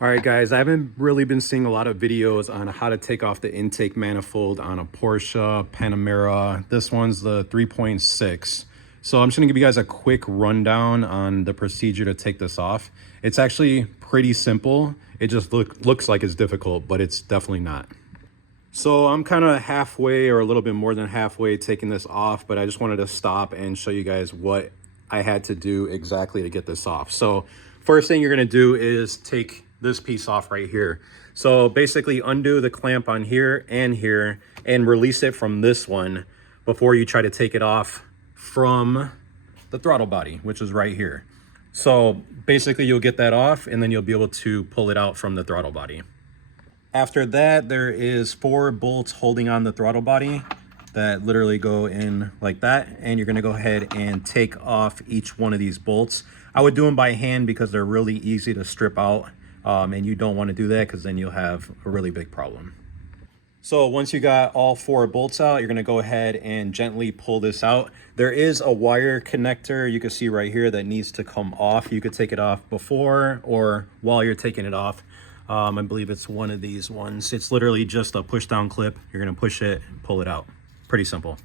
All right, guys, I haven't really been seeing a lot of videos on how to take off the intake manifold on a Porsche Panamera. This one's the 3.6. So I'm just gonna give you guys a quick rundown on the procedure to take this off. It's actually pretty simple. It just looks like it's difficult, but it's definitely not. So I'm kind of halfway or a little bit more than halfway taking this off, but I just wanted to stop and show you guys what I had to do exactly to get this off. So first thing you're gonna do is take this piece off right here. So basically undo the clamp on here and release it from this one before you try to take it off from the throttle body, which is right here. So basically you'll get that off and then you'll be able to pull it out from the throttle body. After that, there is 4 bolts holding on the throttle body that literally go in like that, and you're gonna go ahead and take off each one of these bolts. I would do them by hand because they're really easy to strip out, and you don't want to do that because then you'll have a really big problem. So once you got all 4 bolts out, you're gonna go ahead and gently pull this out. There is a wire connector you can see right here that needs to come off. You could take it off before or while you're taking it off. I believe it's one of these ones. It's literally just a push down clip. You're gonna push it and pull it out. Pretty simple.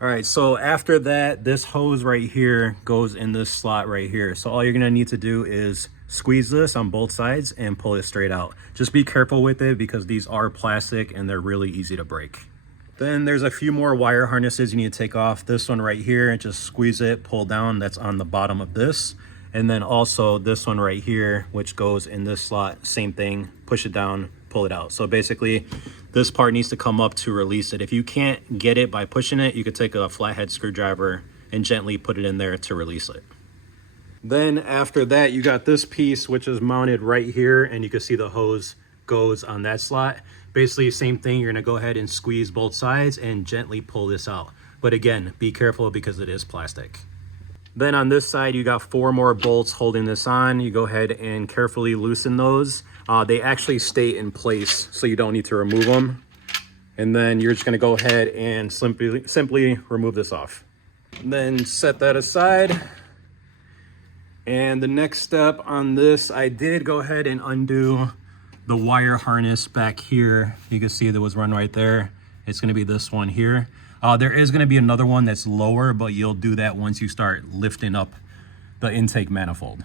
All right, so after that, this hose right here goes in this slot right here. So all you're gonna need to do is squeeze this on both sides and pull it straight out. Just be careful with it because these are plastic and they're really easy to break. Then there's a few more wire harnesses you need to take off. This one right here, just squeeze it, pull down, that's on the bottom of this. And then also this one right here, which goes in this slot, same thing, push it down, pull it out. So basically this part needs to come up to release it. If you can't get it by pushing it, you could take a flathead screwdriver and gently put it in there to release it. Then after that, you got this piece, which is mounted right here, and you can see the hose goes on that slot. Basically same thing, you're gonna go ahead and squeeze both sides and gently pull this out. But again, be careful because it is plastic. Then on this side, you got 4 more bolts holding this on. You go ahead and carefully loosen those. They actually stay in place, so you don't need to remove them. And then you're just gonna go ahead and simply remove this off. And then set that aside. And the next step on this, I did go ahead and undo the wire harness back here. You can see there was one right there. It's gonna be this one here. There is going to be another one that's lower, but you'll do that once you start lifting up the intake manifold.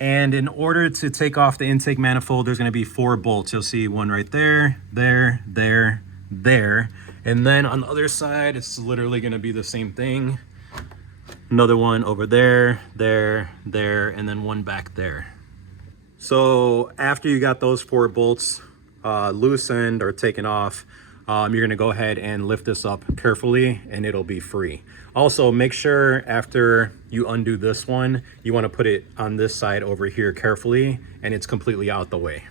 And in order to take off the intake manifold, there's going to be 4 bolts. You'll see one right there, there, there, there. And then on the other side, it's literally going to be the same thing. Another one over there, there, there, and then one back there. So after you got those 4 bolts loosened or taken off, you're gonna go ahead and lift this up carefully and it'll be free. Also, make sure after you undo this one, you wanna put it on this side over here carefully and it's completely out the way.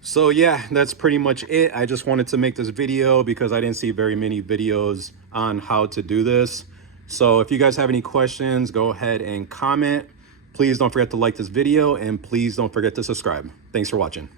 So yeah, that's pretty much it. I just wanted to make this video because I didn't see very many videos on how to do this. So if you guys have any questions, go ahead and comment. Please don't forget to like this video and please don't forget to subscribe. Thanks for watching.